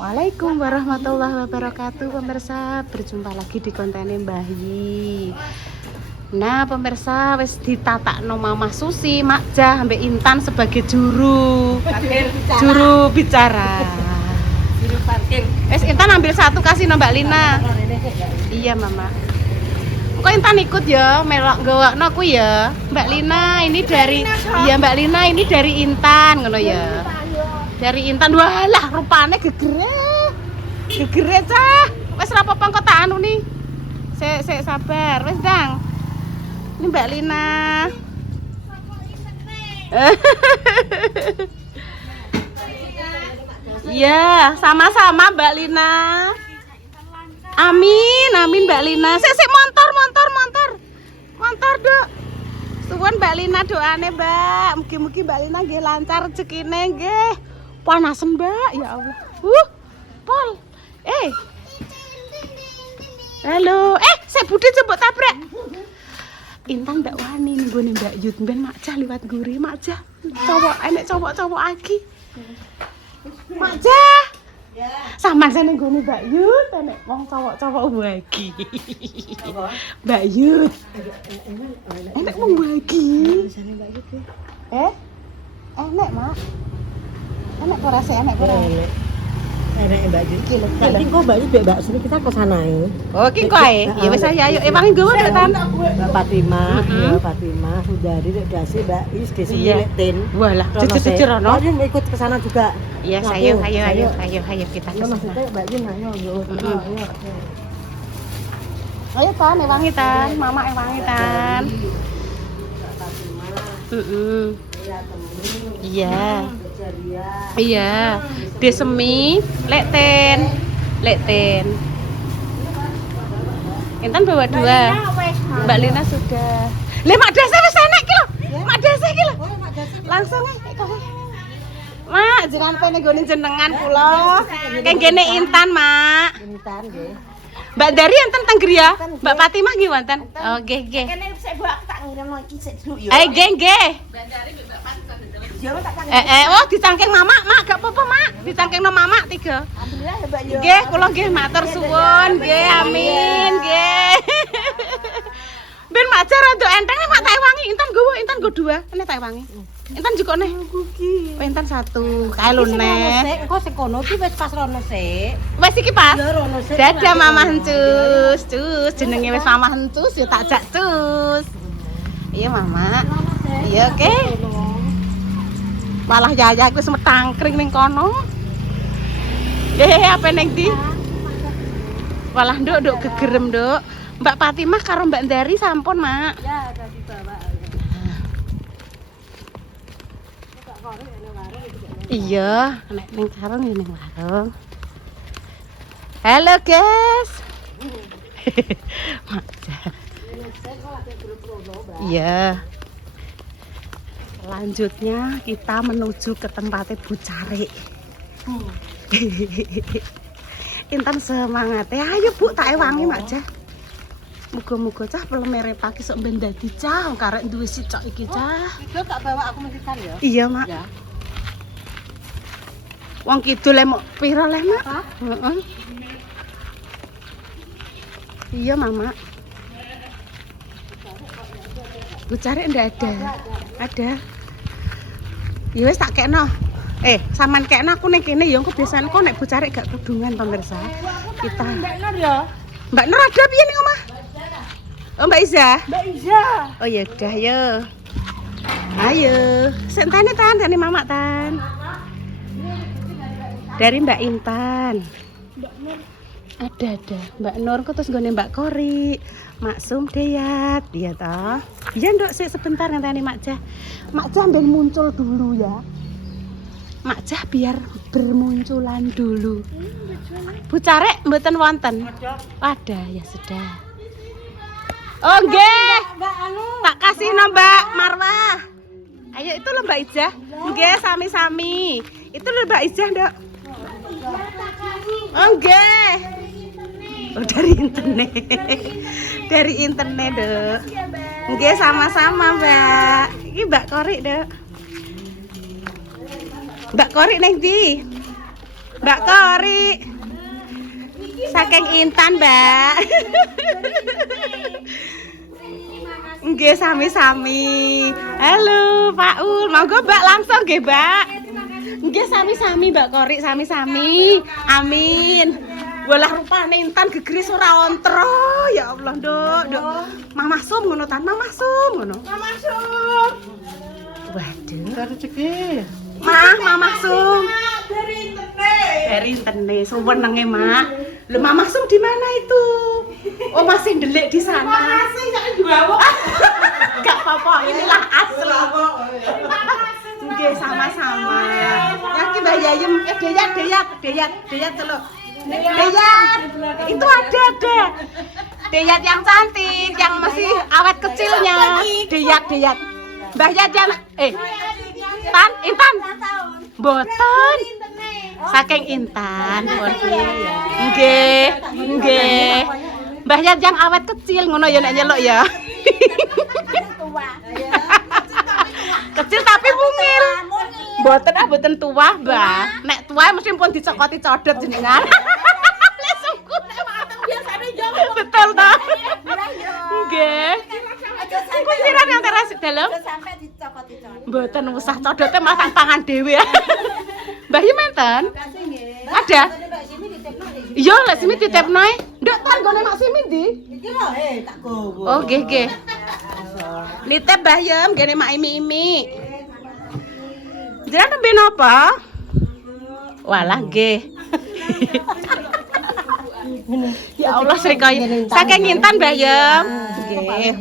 Assalamualaikum warahmatullahi wabarakatuh. Pemirsa, berjumpa lagi di konten Mbah Yi. Nah pemirsa, wis ditatakno Mama Susi, Mak Jah, ambek Intan sebagai juru bicara. Juru parkir. Intan ambil satu, kasih no Mbak Lina. Iya Mama. Kok Intan ikut ya, melok gawakno aku ya. Mbak Lina ini dari Mbak Lina ini dari Intan ngono ya. Dari Intan, walah rupane gegere cah. Wes ora apa-apa kok tak anu nih. Sik sabar, wes Dang. Ini Mbak Lina. Iya, sama-sama Mbak Lina. Amin Mbak Lina. Sik montor, Dok. Suwun Mbak Lina doane, Mbak. Mugi-mugi Mbak Lina nggih lancar rezekine nggih. Panasen Mbak, ya Allah. Pol. Halo. Saya Budi coba tabrak. Intan ndak wani nggone Mbak Yud ben Mak Jah liwat guri, Mak Jah. Cowok lagi. Mak Jah. Ya. Sampean sene nggone Mbak Yud, enek wong cowok lagi. Mbak Yud. Enek wong lagi. Sane Mbak Yud ya. Enek, Mak. Enak kok rasanya, enak kok. Enak Mbak Yud iki lho. Tadi kok Mbak Yud Mbak Suni kita ke sana ya. Oh, ki kok ae. Ya wis ayo wangi gowo Mbak Tan. Mbak Fatimah, ya Fatimah, Sudari, Dek Dasi, Mbak Is, Desi Tin. Walah, cucu rono. Oh, dia ikut ke sana juga. Iya, ayo kita ke sana. Maksudnya Mbak Yud ayo. Ayo Tan, wangi Tan. Mama wangi Tan. Iya. Desemi, Lekten. Intan bawa 2. Mbak Lina sudah. Le Mak Desa wis enek ki lho. Mak Desa ki lho. Langsung Mak, jenengan pene nggone jenengan kula. Kengkene Intan, Mak. Intan nggih. Mbak Dari enten teng griya. Mbak Fatimah nggih wonten. Oh, nggih. Kene sik mbok tak ngirimno iki sik dulu ya. Nggih. Mbak Dari Mbak Fatimah. Oh dicangking Mama, Mak gak apa-apa Mak. Dicangkingno Mama 3. Alhamdulillah ya Mbak Yud. Nggih, kula nggih matur suwun, nggih amin, nggih. Ben Mak Jah rada enteng nek Mak tak wangi, Intan nggo 2, nek tak wangi. Intan jukone. Oh, Intan 1. Kae lho nek. Engko sing kono ki wis pas rono sik. Wis iki pas. Ya rono sik. Dadah Mama Encus. Cus, jenenge wis Mama Encus ya tak jak Cus. Iya Mama. Iya oke. Malah Yaya aku wis metangkring ning kono. Apa ning ndi? Walah Nduk gegerem Nduk. Mbak Fatimah karo Mbak Dari sampun, Mak. Ya, tadi bawa. Iya, nek ning warung ya ning warung. Halo, guys. Mak Jah. Iya. Selanjutnya kita menuju ke tempatnya Bu Cari. Intan semangat ya. Ayo Bu, tak ewangi Mak Jah. Muga-muga cah pelemere pagi sok ben dadi cah karek duwe sicok iki cah. Itu tak bawa aku mesti ya. Iya, Mak. Ya. Wong kidul le mok pira le, Mak? Heeh. Iya, Mama. Bu Cari ndak ada. Ada. Ya wis tak kekno. Sampean kekno aku ning kene ya engko biasane kok nek Bu Cari gak kudungan pemirsa. Kita Mbak Nur ya. Mbak Nur ada piye ning omah? Oh Mbak Iza. Mbak Iza. Oh ya udah yo. Ayo, sentane Tan, dari Mama Tan. Dari Mbak Intan. Mbak Nur. Ada. Mbak Nur kok terus nggone Mbak Kori. Maksum Deyat, iya toh. Iya Nduk, sik sebentar ngenteni Mak Jah. Mak Jah ben muncul dulu ya. Mak Jah biar bermunculan dulu. Bu Cari mboten wonten. Ada, ya sudah. Oh nggih. Mbak anu. Tak kasih no Mbak Marwah. Ayo itu lho Mbak Ijah. Nggih, sami-sami. Itu lho Mbak Ijah, Nduk. Oh nggih. Oh dari internet. Dari internet, Dok. Nggih, sama-sama, Mbak. Iki Mbak Kori, Dok. Mbak Kori neng ndi? Mbak Kori. Saking Intan, Mbak. Nggih sami-sami. Halo, Pak Ul. Monggo Mbak langsung nggih, Mbak. Nggih sami-sami Mbak Kori, sami-sami. Amin. Walah rupane Intan gegris ora ontro. Ya Allah, Nduk, Nduk. Mamah Sum ngono ta, Mamah Sum ngono. Mamah Sum. Waduh, rezeki. Mamah Sum. Dari intene suwenenge, Mak. Lho Mamah Sum di mana itu? Oh, masih ndelik di sana. Makasih gak jual. Gak apa-apa, inilah asli. Nggih, sama-sama. Yaki Mbak Yayem, Deyat celuk. Deyat. Itu ada. Deyat yang cantik, yang masih awet kecilnya. Deyat. Mbak Yayem, Intan. Boten. Saking Intan. Nggih. Mbah Yat yang awet kecil ngono ya nek nyeluk ya. Kecil tapi mungil. Boten tua, Mbah. Nek tua mesti pun dicokoti codot jenengan. Lek sungguh nek biasane yo. Betul ta? Nggih. Kusiran yang teras dalam. Sampai dicokoti codot. Mboten usah codote malah pangan dhewe. Mbah Yu menten? Ada. Iya, lek Simi ditepno ae. Nduk tanggone Mak Simi ndi? Iki lho, tak gowo. Oh, nggih. Nitep Mbah Yem gene Mak Imi-imi. Jenengan nembe napa? Walah nggih. Ya Allah srikaya. Saking Intan Mbah Yem. Nggih.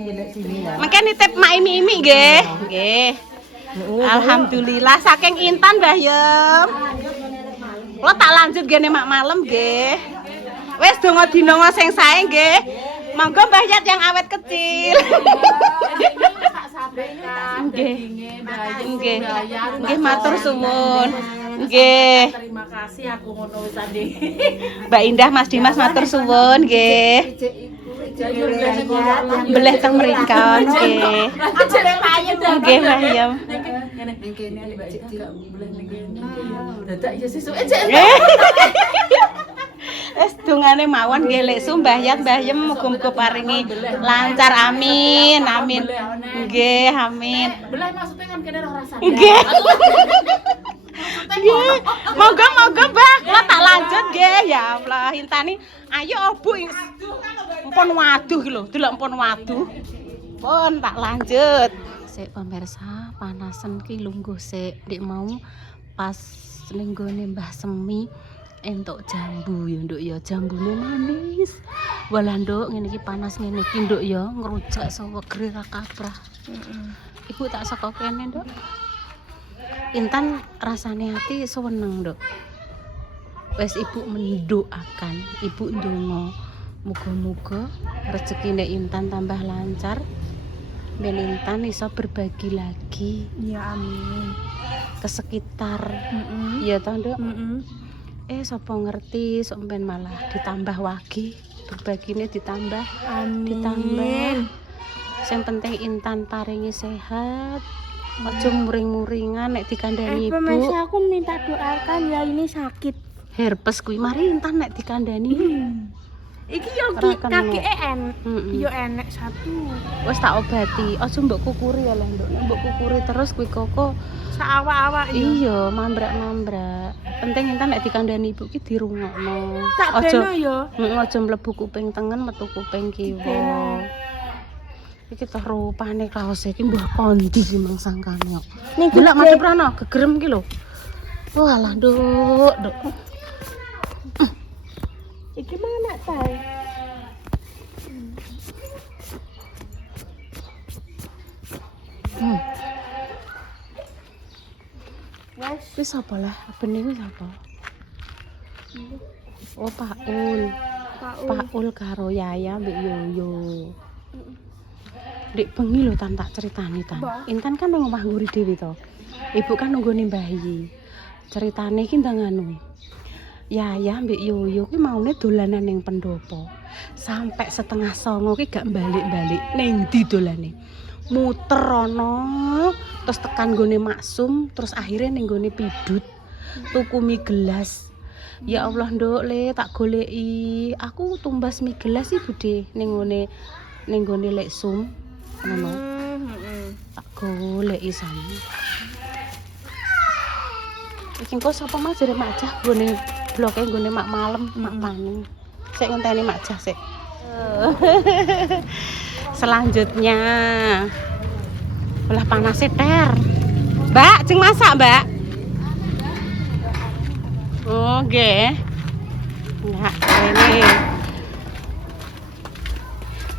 Mengke nitip Mak Imi-imi nggih. Nggih. Alhamdulillah saking Intan Mbah Yem. Lo tak lanjut gene mak malam nggih. Wis donga dinonga sing sae nggih. Monggo Mbah Yat yang awet kecil. Nggih matur suwun. Nggih. Terima kasih aku ngono wis ade. Mbak Indah Mas Dimas matur suwun nggih. Beleh teng mrikon nggih. Nggih Mbah Yem. Dadak ya sesuk Wis dongane mawon nggih lek Mbah Yat Mbah Yem muga-muga paringi lancar amin. Nggih amin. Belah maksudnya kan kene ora rasane. Nggih. Nggih. Monggo Mbah, kula tak lanjut nggih. Ya Allah, Intani ayo obu. Empun waduh ki lho, delok empun waduh. Pun tak lanjut. Sik pemirsa, panasen ki lungguh sik. Nek mau pas ning gone Mbah Semi entuk jambu ya Nduk ya, jambune manis. Walah Nduk ngene iki panas ngene iki Nduk ya, ngrujak sewegre ra kaprah. Ibu tak saka kene Nduk. Intan rasane ati seneng Nduk. Wis Ibu mendoakan, Ibu ndonga muga-muga rezekine Intan tambah lancar. Ben Intan iso berbagi lagi. Ya amin. Ke sekitar. Ya toh Nduk. Sapa ngerti sok ben malah ditambah wagi, berbagine ditambah. Amin. Ditambah. Yang penting Intan paringi sehat. Aja muring-muringan nek dikandani Ibu. Pemirsa aku minta doakan ya ini sakit. Herpes kuwi mari Intan nek dikandani. Iki yo kaki yo enek satu. Wis tak obati. Aja mbok kukuri ya Nduk. Nek mbok kukuri terus kuwi koko Saawak-awak iya, mambrak-mambrak. Penting Intan nek dikandani Ibu ki dirungokno. Tak beno yo. Aja mlebu kuping tengen metu kuping kiwa. Iki toh rupane kaos iki mbah kondi ki mangsangkane kok. Delok Mas Prana gegerem ki lho. Walah Nduk. Iki mana tay? Wis apa lah? Bening wis apa? Oh Pak Ul. Pak Ul karo Yaya mbek Yoyo. Dik bengi lho Tan tak critani Tan. Intan kan nang omah nguri dhewe to. Ibu kan nunggone mbahi. Ceritane iki ndang anu. Yaya mbek Yoyo ki maune dolanan ning pendopo. Sampai 8:30 ki gak balik-balik. Ning ndi dolane? Muter ana, terus tekan nggone Maksum, terus akhirnya ning nggone Pidut. Tuku mie gelas. Ya Allah, Nduk, Le, tak goleki. Aku tumbas mie gelas iki, Bude, ning nggone lek sum. Ngono. Tak goleki sami. Iki kok sapa Mas jare Mak Jah nggone bloke nggone Mak Malem, Mak Pani. Sik ngenteni Mak Jah sik. Selanjutnya belah panas ter. Mbak, jeng masak, Mbak? Oke. Enggak, ini.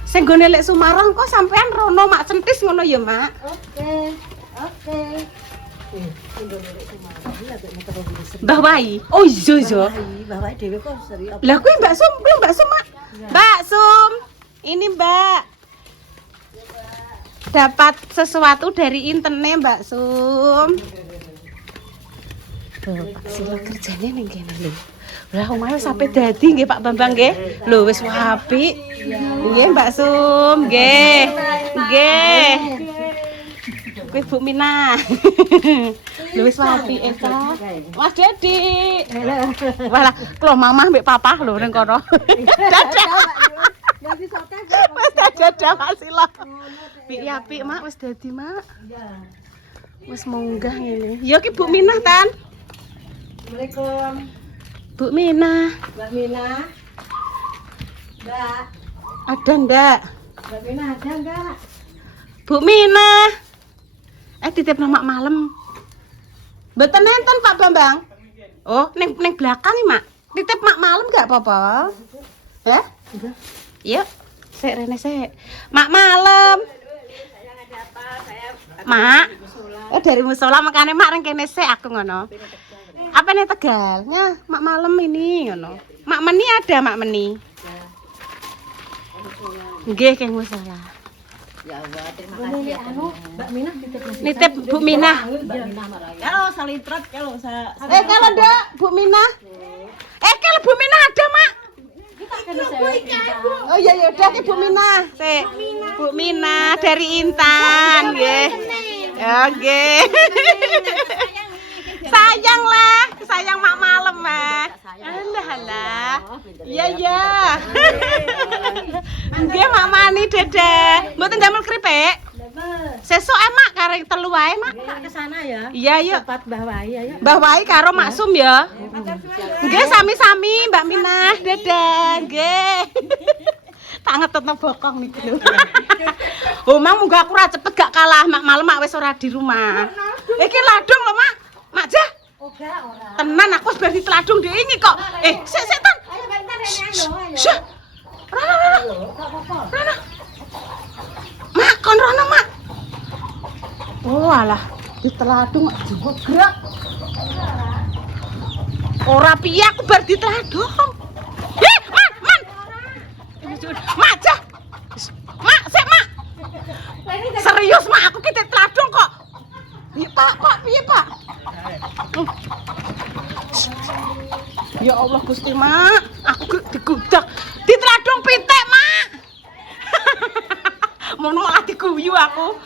Sing gone lek Sumarang kok sampean rono Mak Sentis ngono ya, Mak? Oke. Mbah Wai. Oh iya iya. Mbah Wai dhewe kok seri apa? Lah kuwi Mbak Sum, Mbak Sum, Mak. Mbak Sum. Ini Mbak. Dapat sesuatu dari internet, Mbak Sum. Tuh, sila kerjanya ning kene lho. Lah omahe sampe dadi nggih Pak Bambang nggih. Lho wis apik. Nggih Mbak Sum, nggih. Nggih. Kuwi Bu Mina. Lho wis apik ta. Mas Dedi. Walah, kula mamah mbek papa lho ning kono. Dadi sote. Wis dadah masila. Apik Mak, wis dadi Mak. Wis munggah ngene. Ya ki Bu Minah tan. Assalamualaikum. Bu Minah. Mbak Mina. Mbak. Ada ndak? Mbak Mina ada enggak? Bu Minah. Titip nama Malem. Mboten nenten Pak Bambang. Oh, ning belakang iki, Mak. Titip Mak Malem enggak apa-apa? Hah? Enggak. Yuk, sik rene sik. Mak Malem. Mak. Dari musola makane Mak reng kene sik aku ngono. Apa nih Tegal? Nah, Mak Malem ini ngono. Mak Meni ada, Mak Meni. Nggih, keng musola. Ya Allah, terima kasih ya. Mbak Mina Nitip Bu Minah. Mbak Mina marah. Kalau salitrat kalau saya Kalau ndak Bu Minah. Kalau Bu Minah ada, Mak. Oh iya ya udah Bu Minah. Sik. Bu Minah dari Intan, nggih. Oke. Sayang lah, sayang Mak Malem, Mak. Alah. Iya ya. Nggih Mak Mani Dedeh. Mboten damel keripik. Sesuk Mak kareng telu wae, Mak. Tak ke sana ya. Iya, yuk. Tempat Mbah Wai ya. Mbah Wai karo Mak Sum ya. Nggih sami-sami Mbak Minah, Dedeh. Nggih. Tak ngetutno bokong niki lho. Oh, Mang munggah aku ora cepet gak kalah Mak Malem Mak wis ora di rumah. Iki ladung lho, Mak. Mak Jah. Ora. Tenan aku wis bar diteladung dhewe kok. Sik Tan. Ayo Mbak Mina rene ayo. Syah. Rono. Mak, kon rono, Mak. Oh, alah, diteladung juga gerak. Ora piye aku bar diteladung. Man. Mak, Jah. Mak, sik, Mak. Serius, Mak, aku ki diteladung kok. Piye, Pak, piye, Pak? Ya Allah Gusti, Mak. Aku digudak. Diteladung pitik, Mak. Mono malah diguyu aku.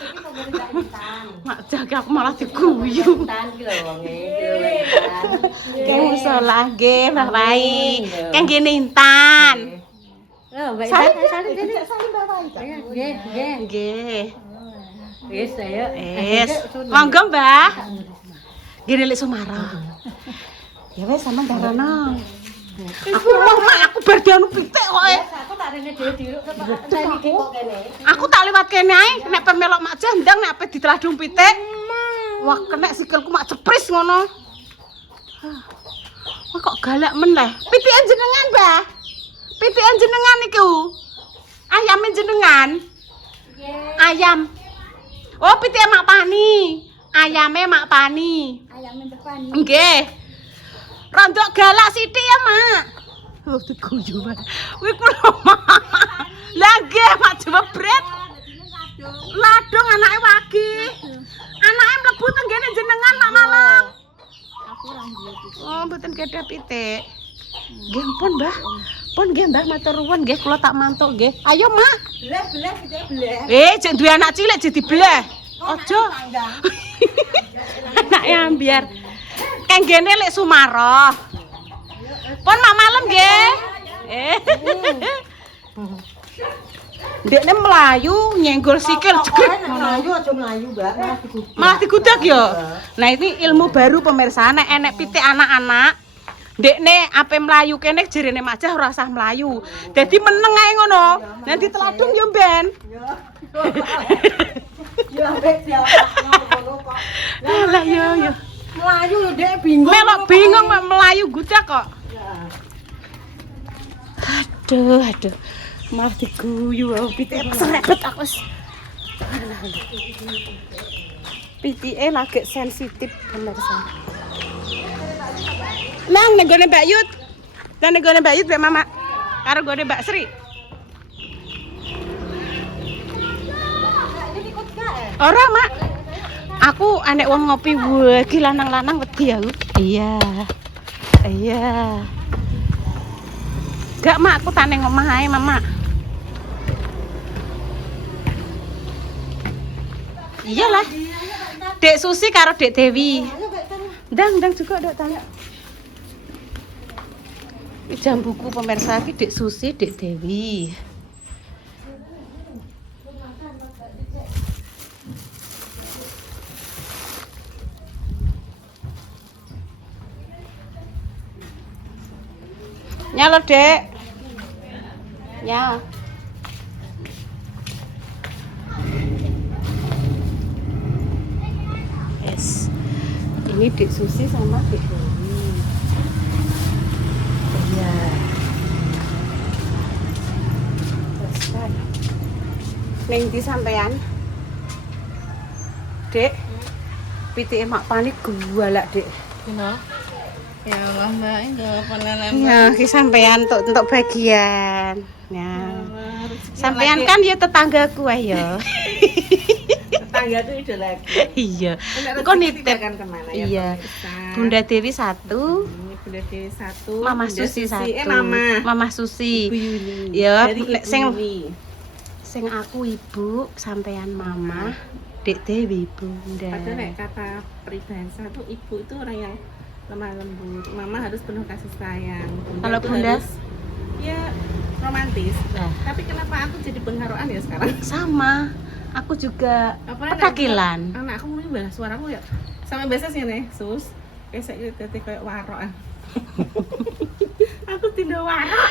Mak jaga aku malah diguyu. Keng musola nggih, Mbah Wai. Keng ngene Intan. Mbak Salim Mbah Wai. Nggih. Wis ayo. Monggo, Mbah. Ngene lek Sumarang. Ya wis sampean darono. Aku mau Mak, aku bar dianu pitik kok. Aku tak rene dhewe iki kok kene. Aku tak lewat kene ae, nek pemelok Mak Jah ndang nek ape diteladung pitik. Wah, kena sikilku Mak cepris ngono. Wah, kok galak men leh. Pitikan jenengan, Mbah. Pitikan jenengan iku. Ayame jenengan. Ayam. Oh, pitike Mak Pani. Ayame Mak Pani. ayam berpani. Nggih. Rondok galak sithik ya, Mak. Oh, diguyu Mak. Kuwi kula Mak. Lah nggih, Mak jebret. Ladung anake wagi. Anake mlebu teng ngene jenengan Mak Malem. Oh, mboten gadah pitik. Nggih pun, Mbah. Pun nggih, Mbah, matur nuwun nggih, kula tak mantuk nggih. Ayo, Mak. Belah pitik belah. Jek duwe anak cilik jadi dibelah. Aja. Anake ambiar. Kang gene lek Sumaroh. Pon mak malam nggih. Dekne melayu nyenggol sikil jeget. Melayu aja melayu, Mbak. Malah digudak ya. Nah, ini ilmu baru pemirsa, nek enek pitik anak-anak dekne ape melayu kene jerene Majah ora usah melayu. Dadi meneng ae ngono. Nanti teladung yo ben. Ya ambek siapa ngono kok. Lah yo yo. Melayu yo Dek bingung. Melok bingung mak melayu gudak kok. Aduh. Malah diguyu pitik serebet aku wis. Pitike lagi sensitif pemirsa. Nang nenggone Mbak Yut. Dan nenggone Mbak Yut Mbak Mama. Karo gone Mbak Sri. Ora, Mak. Aku anek wong ngopi iki lanang-lanang wedi aku. Iya. Gak, Mak, aku tak nang omah ae, Mama. Iyalah. Dek Susi karo Dek Dewi. Dang juga Dek tanya. Jambuku pemirsa iki Dek Susi, Dek Dewi. Nyalo, Dek. Ya. Yes. Ini Dek Susi sama Dek Dewi. Iya. Selesai. Ning ndi sampean? Dek. Pitike mak panik gualak, Dek. Dino. Ya Allah, Mbak, enggak pernah Ya, ki sampean untuk bagian. Ya. Sampean kan ya tetanggaku ae ya. tetangga tuh ide lagi. Iya. Kok nitip kan kemana ya? iya. Bunda Dewi 1, Ini Bunda Dewi 1, Mama Bunda Susi 1. Mama. Mama Susi. Ibu Yuni. Ya, Dari nek Ibu Yuni. sing aku ibu, sampean mama, Dek Dewi bunda. Padahal nek kata peribahasa tuh ibu itu orang yang lemah lembut. Mama harus penuh kasih sayang. Kalau tuh bunda? harus, ya romantis. Nah. Tapi kenapa aku jadi pengharuan ya sekarang? Sama. Aku juga Apa petakilan. anak aku mau balas suaraku ya. Sampai biasa sih nih, Sus. Kayak kayak warok. Aku tindak warok.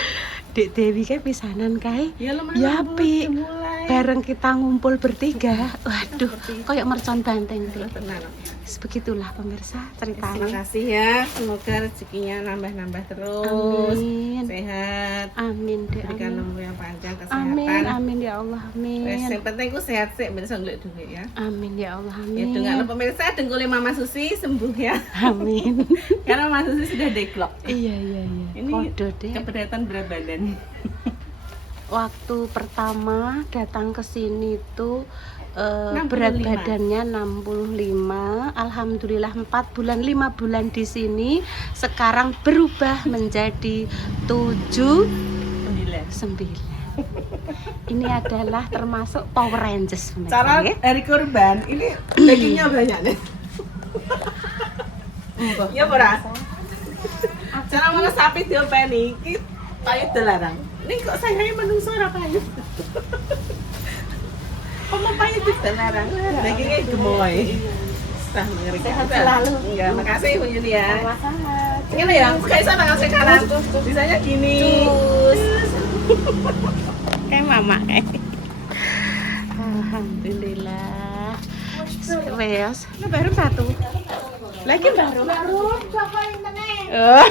Dek Dewi kayak pisanan kae. Ya lemah Ya, lembut, Pi. mulai. Bareng kita ngumpul bertiga. Waduh, kayak mercon banteng tuh. Tenang. Begitulah pemirsa Terima ceritanya. kasih ya. Semoga rezekinya nambah-nambah terus. Amin. Sehat. Amin deh. Berikan Amin. umur yang panjang, kesehatan. Amin, amin ya Allah, Wes, amin. yang penting ku sehat sih, bisa ngelik duit ya. Amin ya Allah, Ya dengan amin. pemirsa dengkulnya Mama Susi sembuh ya. Amin. Karena Mama Susi sudah deglok. Iya. Ini Podo deh. keberatan berat badan. Waktu pertama datang ke sini tuh 65. berat badannya 65. Alhamdulillah 4 bulan 5 bulan di sini sekarang berubah menjadi 7 9. Ini adalah termasuk Power Rangers. Cara hari kurban ini dagingnya banyak nih. Ya ora. Cara mana sapi diopeni iki payu dilarang. Ini kok sayangnya menungso ora payu. Kok mau payu dilarang? Dagingnya gemoy. Nah, mengerikan. Sehat selalu. Ya, makasih Bu Yuni ya. Sama-sama. Gini ya, buka sana kasih kanan. Bisanya gini. Kayak mama kayak. Alhamdulillah. Wes, ini baru 1. Lagi baru. Oh.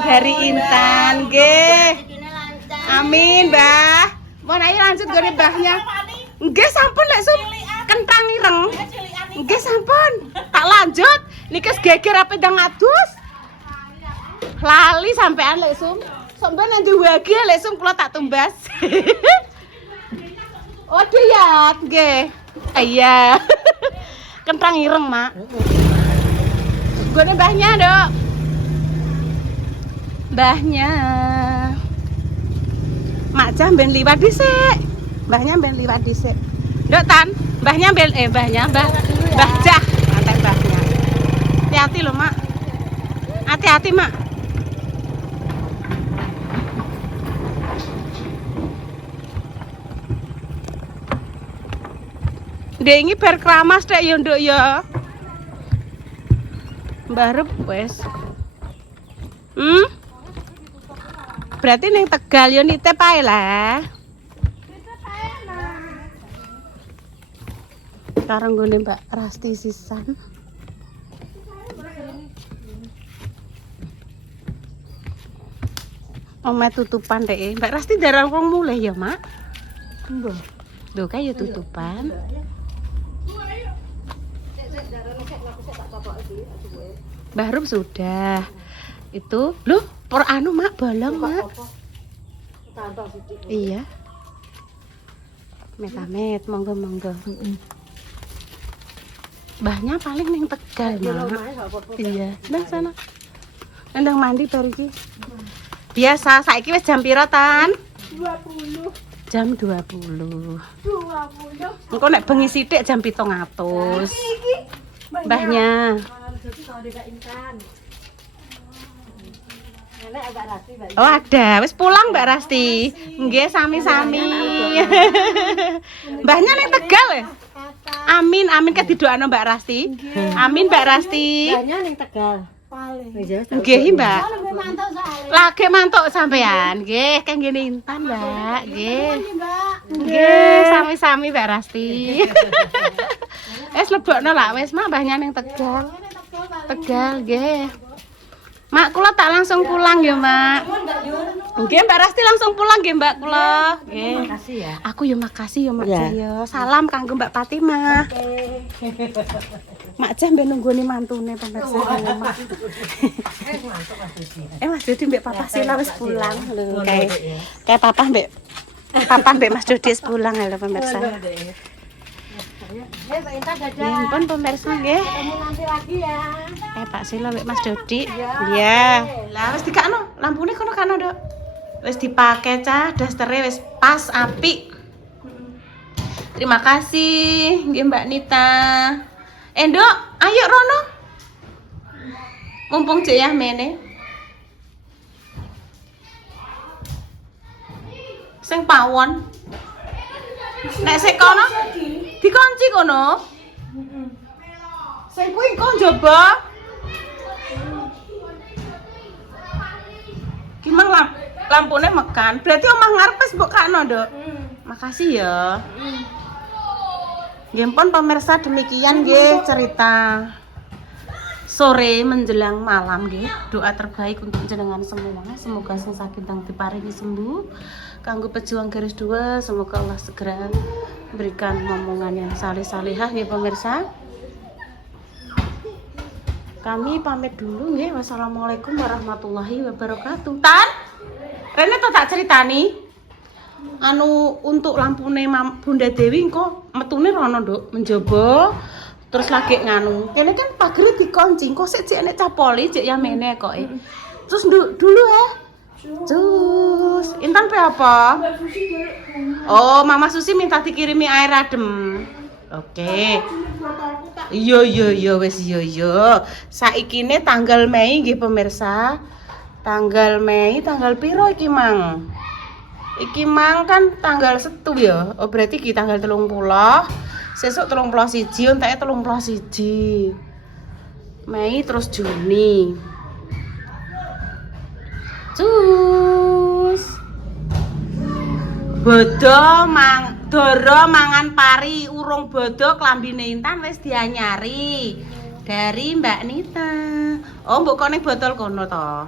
Dari Intan, nggih. Amin, Mbah. Mau ayo lanjut gone mbahnya. Nggih sampun lek sup kentang ireng. Nggih sampun. Tak lanjut. Niki geger ape ndang adus. Lali sampean lek sum. Sampeyan nanti wagi lek sum kula tak tumbas. Oh dia, nggih. Iya. Kentang ireng, Mak. Gone mbahnya, Dok. Mbahnya. Mak Jah ben liwat dhisik. Mbahnya ben liwat dhisik. Nduk Tan, mbahnya ben mbahnya Mbah Jah, ngaten mbahnya. Hati-hati lho, Mak. Hati-hati, Mak. Dek ini bar keramas dek ya nduk ya. Mbarep wes. Berarti ning Tegal ya nitip ae lah. Karo nggone Mbak Rasti sisan. Omae tutupan dek. Mbak Rasti darang wong mulih ya, Mak? Mbah. Duh kayak tutupan. Baru sudah. Itu, loh, por anu Mak bolong, Mak. Iya. Met, monggo. Mbahnya paling ning Tegal, Mak. Iya, nang sana. Nang mandi baru iki. Biasa, saiki wis jam piro, Tan? 20. Jam 20. Engko nek bengi sithik jam 700. Mbahnya. Jadi kalau dia Intan. Nenek agak Rasti, Mbak. Oh, ada. Wis pulang Mbak Rasti. Nggih, sami-sami. Mbahnya ning Tegal ya? Amin kan didoakno Mbak Rasti. Amin Mbak Rasti. Mbahnya ning Tegal. Paling. Nggih, Mbak. Lagi mantuk sampean. Nggih, kan ngene Intan, Mbak. Nggih. Nggih, sami-sami Mbak Rasti. Wis lebokno lah wis Mak mbahnya ning Tegal. Tegal nggih. Mak kula tak langsung pulang ya, Mak. Nggih, Mbak Rasti langsung pulang nggih, Mbak kula. Nggih. Makasih ya. Aku ya makasih ya, Mak Ya. Jaya. Salam kanggo Mbak Fatimah. Mak Ceh mbek nunggoni mantune pemirsa di rumah. Mas Dodi mbek Papa Sila wis pulang lho. Kayak Papa mbek Mas Dodi wis pulang lho pemirsa. Mbak Intan dadah. Nggih, pun pemirsa nggih. Ketemu nanti lagi ya. Pak Sila mbek Mas Dodi. Iya. Lah wis dikakno, lampune kono kana, Dok. Wis dipake cah, dastere wis pas apik. Terima kasih nggih Mbak Nita. Nduk, ayo rono. Mumpung cek ya mene. Sing pawon. Nek sik kono dikunci kono. Sing kuwi engko njaba. Gimana lampune mekan? Berarti omah ngarep wis mbok kakno, Nduk. Makasih ya. Nggih pun pemirsa demikian nggih cerita sore menjelang malam nggih. Doa terbaik untuk jenengan semua. Semoga sing sakit dan diparingi sembuh. Kanggo pejuang garis 2, semoga Allah segera berikan momongan yang saleh-salehah nggih pemirsa. Kami pamit dulu nggih. Wassalamualaikum warahmatullahi wabarakatuh. Tan, Rene to tak ceritani. Anu untuk lampune Bunda Dewi engko metune rono, Nduk, menjaba. Terus lagi nganu. Kene kan pagere dikunci, engko sik nek capoli cek ya mene kok. Terus dulu ya. Terus Intan pe apa? Oh, Mama Susi minta dikirimi air adem. Oke. Iya wis iya. Saikine tanggal Mei nggih pemirsa. Tanggal Mei tanggal piro iki, Mang? Iki Mang kan tanggal 1 ya. Oh, berarti iki tanggal 30. Sesuk 31, entake 31. Mei terus Juni. Cus. Bodo Doro mangan pari, urung bodo klambine Intan wis dianyari dari Mbak Nita. Oh, mbok kok ning botol kono to.